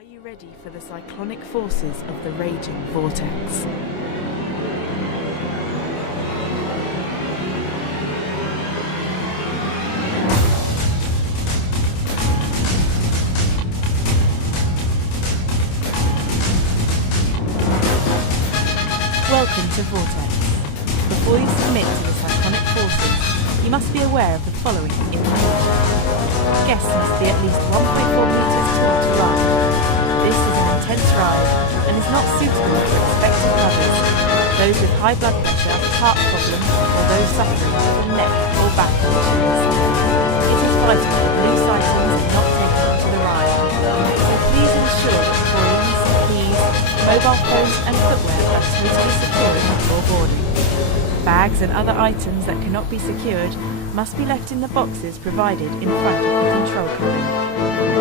Are you ready for the cyclonic forces of the raging vortex? Welcome to Vortex. Before you submit to the cyclonic forces, you must be aware of the following information. Guests must be at least 1.4 meters tall to ride. This is an intense ride and is not suitable for expectant mothers, those with high blood pressure, heart problems, or those suffering from neck or back injuries. It is vital that loose items are not taken onto the ride, so please ensure that coins, keys, mobile phones and footwear are totally secured before boarding. Bags and other items that cannot be secured must be left in the boxes provided in front of the control cabin.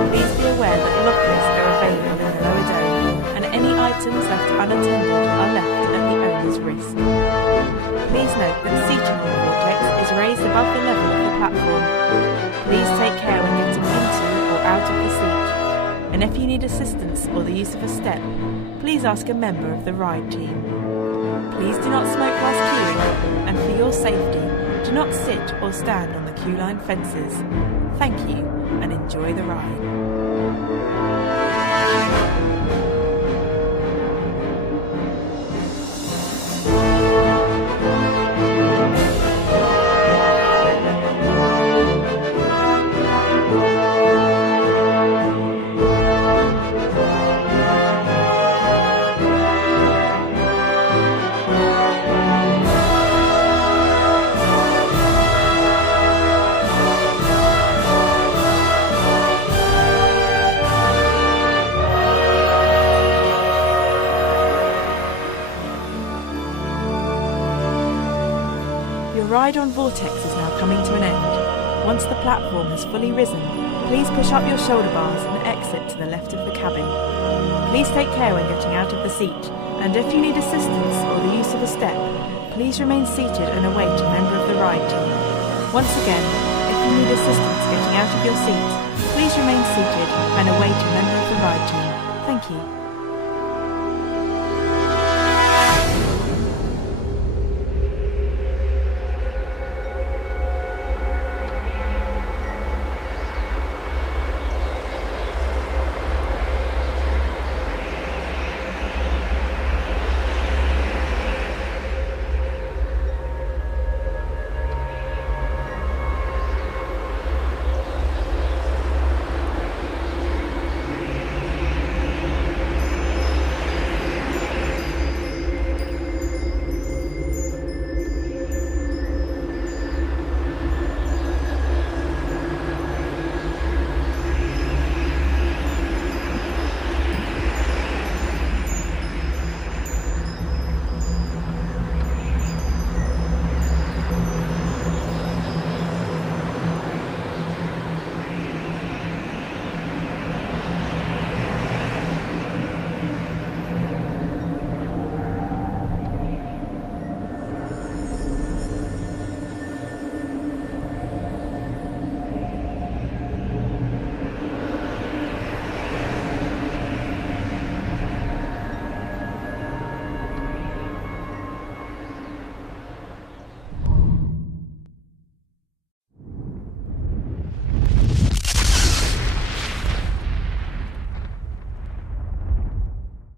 Please be aware that lockers are available in the lower dome, and any items left unattended are left at the owner's risk. Please note that seating on the Vortex is raised above the level of the platform. Please take care when getting into or out of the seat, and if you need assistance or the use of a step, please ask a member of the ride team. Please do not smoke whilst queuing, and for your safety, do not sit or stand on the queue line fences. Thank you, and enjoy the ride. Your ride on Vortex is now coming to an end. Once the platform has fully risen, please push up your shoulder bars and exit to the left of the cabin. Please take care when getting out of the seat, and if you need assistance or the use of a step, please remain seated and await a member of the ride team. Once again, if you need assistance getting out of your seat, please remain seated and await a member of the ride team. Thank you.